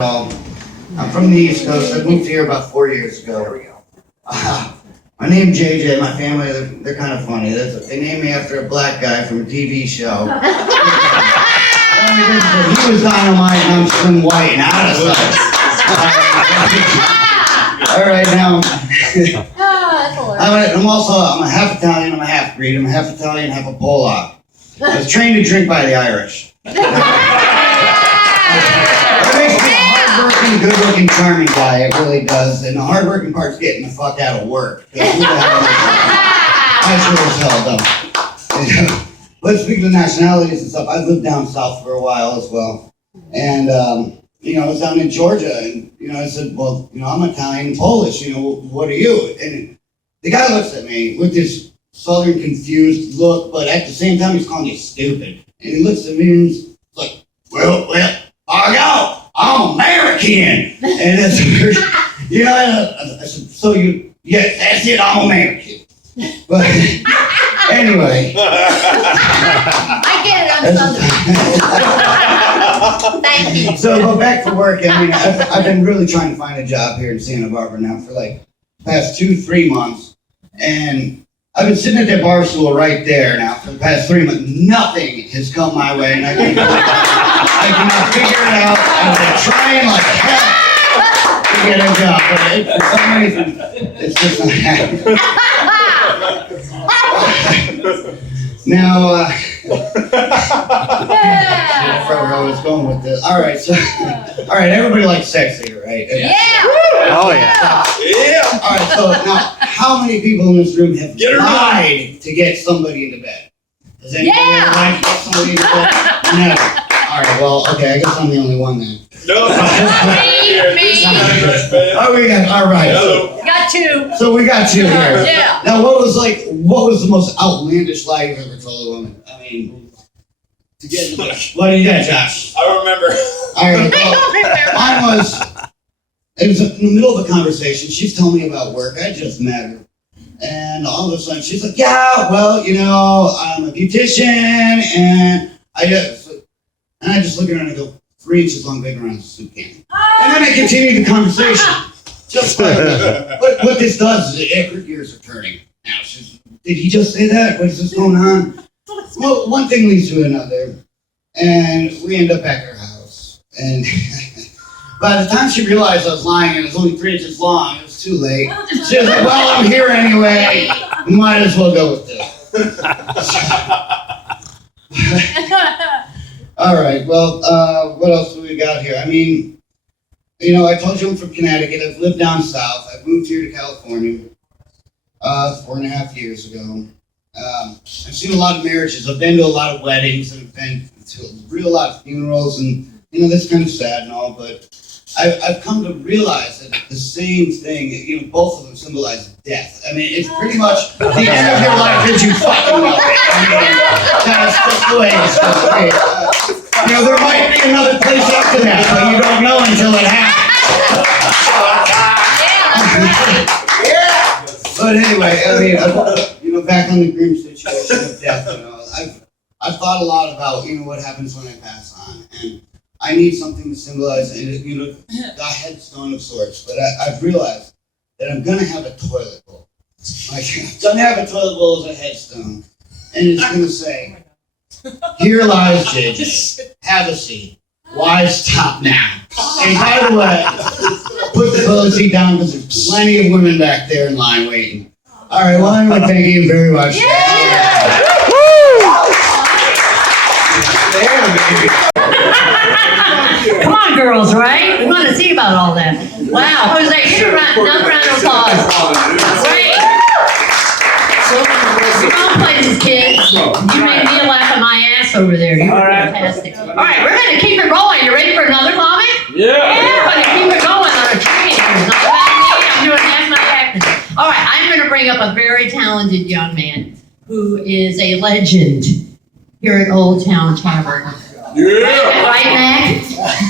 I'm from the East Coast. I moved here about 4 years ago. There we go. My name's JJ. My family, they're kind of funny. They named me after a black guy from a TV show. He was dynamite and I'm Slim White and out of sight. All right, now. I'm a half Italian, I'm a half breed. I'm a half Italian, half a Polak. I was trained to drink by the Irish. That makes me a hard-working, good-looking, charming guy. It really does. And the hard-working part's getting the fuck out of work. I sure as hell don't. But speaking of nationalities and stuff, I've lived down south for a while as well. And, I was down in Georgia, and, I said, well, I'm Italian and Polish, what are you? And the guy looks at me with this southern confused look, but at the same time, he's calling me stupid. And he looks at me and he's like, well, I go. I'm American. And that's, I said, so yes, that's it, I'm American. But anyway. I get it, I'm Southern. Thank you. So go back to work. I've been really trying to find a job here in Santa Barbara now for like the past 2-3 months. And I've been sitting at that bar stool right there now for the past 3 months. Nothing has come my way, and I cannot figure it out. I've been trying like hell to get a job, but for some reason, it's just not happening. Now, I forgot where I was going with this. All right, everybody likes sex here, right? Yeah. Oh yeah. Yeah. All right, so now, how many people in this room have tried to get somebody into bed? Has anybody ever tried to get somebody into bed? No. All right, well, okay, I guess I'm the only one then. No. Oh, we got, all right. Got two. So we got two here. Yeah. Now, what was the most outlandish lie you've ever told a woman? I mean, to get into bed. What do you got, Josh? I remember. All right, well, it was in the middle of a conversation. She's telling me about work. I just met her. And all of a sudden, she's like, yeah, well, I'm a beautician, and I just look at her and I go, 3 inches long, big around a soup can. And then I continue the conversation. Just like that. What this does is her ears are turning. Now, did he just say that? What is this going on? Well, one thing leads to another. And we end up at her house. And by the time she realized I was lying and it was only 3 inches long, it was too late. She was like, well, I'm here anyway. Might as well go with this. All right, well, what else do we got here? I mean, I told you I'm from Connecticut. I've lived down south. I've moved here to California 4.5 years ago. I've seen a lot of marriages. I've been to a lot of weddings and I've been to a lot of funerals, and that's kind of sad and all, but I've come to realize that the same thing, both of them symbolize death. I mean, it's pretty much the end of your life that you fucking know it. That's just the way it's going to be. There might be another place after that, but you don't know until it happens. Yeah. But anyway, back on the grim situation of death, I've thought a lot about, what happens when I pass on, and I need something to symbolize, a headstone of sorts. But I've realized that I'm gonna have a toilet bowl. I'm gonna have a toilet bowl as a headstone, and it's gonna say, "Here lies JJ. Have a seat. Why stop now?" And by the way, put the toilet seat down because there's plenty of women back there in line waiting. All right, well, anyway, thank you very much. Yeah. Come on, girls, right? We want to see about all that. Wow, Jose, give another round of applause. Great. Come on, places, kids. You made me laugh at my ass over there. You were fantastic. All right, we're going to keep it rolling. You ready for another comic? Yeah. We're going to keep it going on our training. It's not about me. I'm doing half my practice. All right, I'm going to bring up a very talented young man who is a legend here at Old Town Tavern. Yeah. Right, Mac?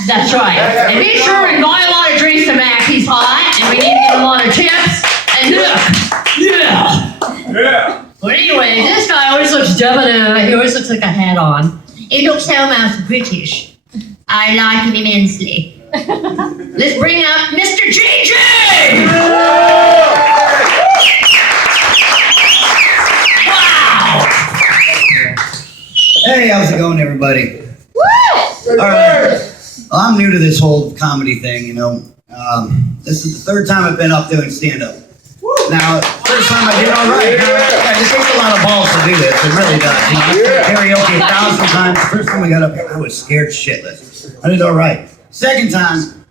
That's right. And be sure we buy a lot of drinks to Mac. He's hot, and we need to get a lot of tips. And Yeah. But anyway, this guy always looks debonair. He always looks like a hat on. He looks so much British. I like him immensely. Let's bring up Mr. JJ! Wow! Hey, how's it going, everybody? Woo! All right. Well, I'm new to this whole comedy thing, you know. This is the third time I've been up doing stand-up. Now, first time I did all right. It takes a lot of balls to do this. It really does. You know, I've done karaoke 1,000 times. First time I got up here, I was scared shitless. I did all right. Second time,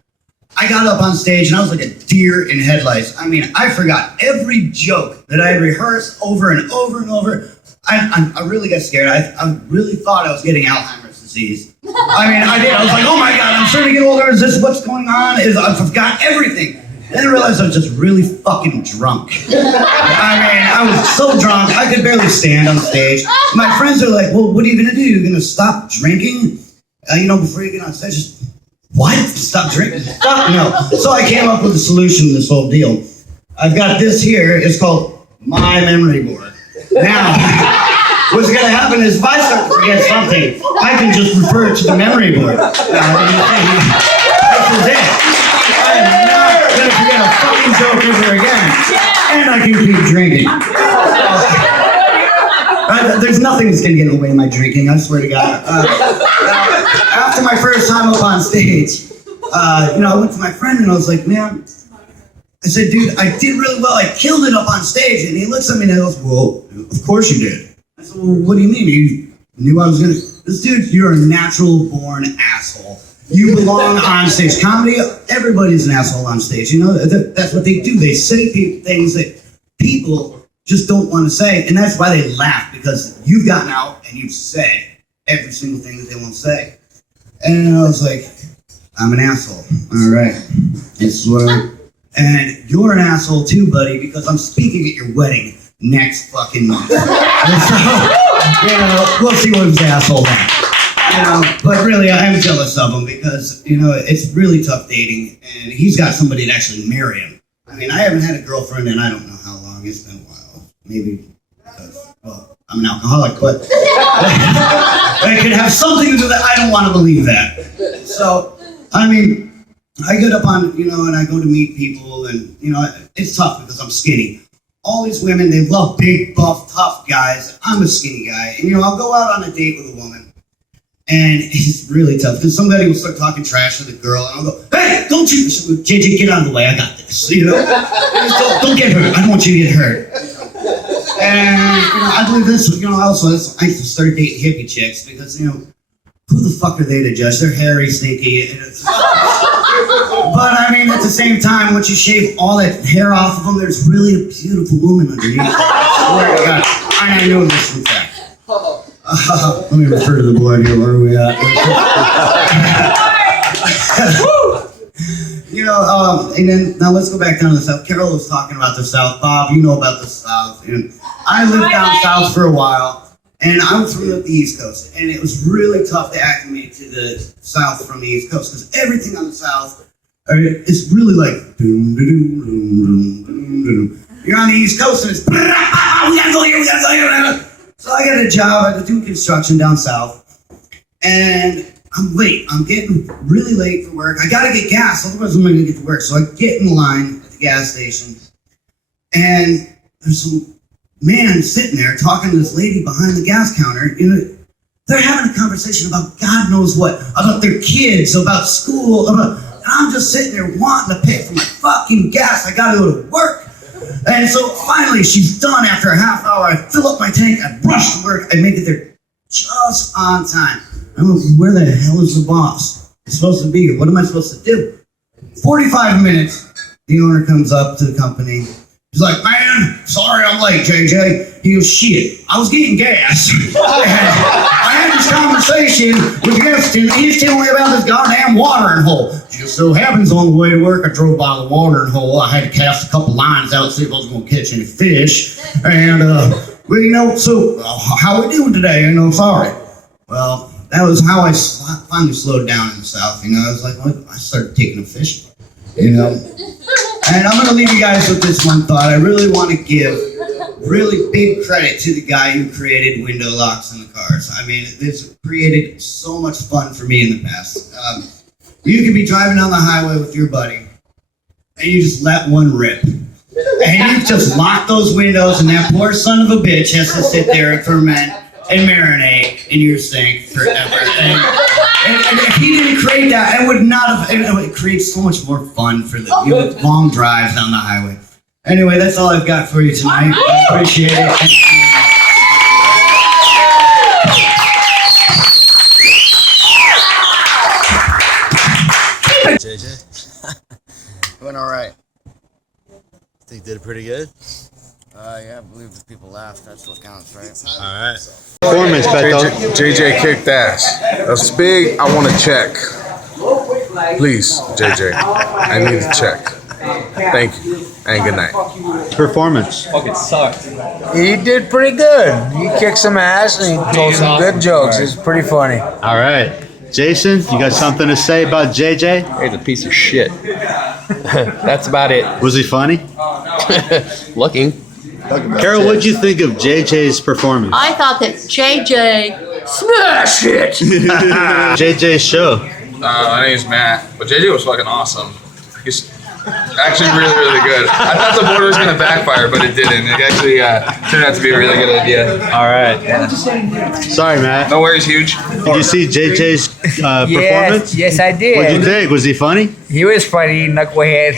I got up on stage and I was like a deer in headlights. I mean, I forgot every joke that I had rehearsed over and over and over. I really got scared. I really thought I was getting Alzheimer's disease. I mean, I did. I was like, oh my God, I'm starting to get older. Is this what's going on? I forgot everything. Then I realized I was just really fucking drunk. I mean, I was so drunk, I could barely stand on stage. My friends are like, well, what are you gonna do? You're gonna stop drinking? Before you get on stage, just, what? Stop drinking? Fuck no. So I came up with a solution to this whole deal. I've got this here, it's called my memory board. Now, what's gonna happen is if I start to forget something, I can just refer to the memory board. Now, this is it. I am not gonna forget a fucking joke ever again. And I can keep drinking. There's nothing that's gonna get in the way of my drinking, I swear to God. After my first time up on stage, I went to my friend and I was like, man, I said, dude, I did really well. I killed it up on stage. And he looks at me and he goes, well, of course you did. I said, well, what do you mean? You knew I was gonna. This dude, you're a natural born asshole. You belong on stage. Comedy, everybody's an asshole on stage. You know, that's what they do. They say things that people just don't want to say. And that's why they laugh, because you've gotten out and you've said every single thing that they won't say. And I was like, I'm an asshole. All right. I swear. And you're an asshole too, buddy, because I'm speaking at your wedding next fucking month. And so, we'll see what his asshole has. But really, I am jealous of him because, it's really tough dating, and he's got somebody to actually marry him. I mean, I haven't had a girlfriend in I don't know how long. It's been a while. Maybe because, I'm an alcoholic, but it could have something to do with that. I don't want to believe that. So, I mean, I get up on, and I go to meet people, and, it's tough because I'm skinny. All these women, they love big, buff, tough guys. I'm a skinny guy. And, I'll go out on a date with a woman. And it's really tough because somebody will start talking trash to the girl, and I'll go, "Hey, don't you, JJ, get out of the way. I got this. Don't get hurt. I don't want you to get hurt." And I believe this. Also, I used to start dating hippie chicks because who the fuck are they to judge? They're hairy, stinky. But I mean, at the same time, once you shave all that hair off of them, there's really a beautiful woman underneath. I swear to God, I know this from fact. Let me refer to the board here. Where are we at? And then now let's go back down to the South. Carol was talking about the South. Bob, you know about the South. And I lived down South for a while, and I was from the East Coast, and it was really tough to acclimate to the South from the East Coast because everything on the South is really like. You're on the East Coast, and it's. We gotta go here. We gotta go here. So I got a job. I was doing construction down south, and I'm late. I'm getting really late for work. I gotta get gas, otherwise I'm not gonna get to work. So I get in line at the gas station, and there's some man sitting there talking to this lady behind the gas counter. They're having a conversation about God knows what, about their kids, about school, and I'm just sitting there wanting to pay for my fucking gas. I gotta go to work. And so finally, she's done after a half hour. I fill up my tank, I rush to work, I make it there just on time. I'm like, where the hell is the boss? I'm supposed to be here. What am I supposed to do? 45 minutes, the owner comes up to the company. He's like, man, sorry I'm late, JJ. He goes, shit, I was getting gas. I had this conversation with the gas attendant. He's telling me about this goddamn watering hole. Just so happens on the way to work, I drove by the watering hole. I had to cast a couple lines out to see if I was going to catch any fish. And, so how we doing today? Sorry. Well, that was how I finally slowed down in the South. I was like, well, I started taking a fish. And I'm going to leave you guys with this one thought. I really want to give really big credit to the guy who created window locks in the cars. I mean, it's created so much fun for me in the past. You could be driving down the highway with your buddy, and you just let one rip. And you just lock those windows, and that poor son of a bitch has to sit there and ferment and marinate in your sink forever. And if he didn't create that, it would not have. It would create so much more fun for the long drives down the highway. Anyway, that's all I've got for you tonight. I appreciate it. JJ? It went all right. Think you did pretty good? Yeah, I believe if people laugh, that's what counts, right? All right. Performance, Beto. JJ kicked ass. That's big. I want to check. Please, JJ. I need to check. Thank you. And good night. Performance. He did pretty good. He kicked some ass and he told some good jokes. It's pretty funny. All right. Jason, you got something to say about JJ? He's a piece of shit. That's about it. Was he funny? Looking. Carol, what'd you think of JJ's performance? I thought that JJ smash it. JJ's show. My name's Matt, but JJ was fucking awesome. He's actually really, really good. I thought the board was going to backfire, but it didn't. It actually turned out to be a really good idea. All right. Sorry, Matt. No worries, huge. Did you see JJ's performance? Yes, I did. What'd you think? Was he funny? He was funny, knucklehead.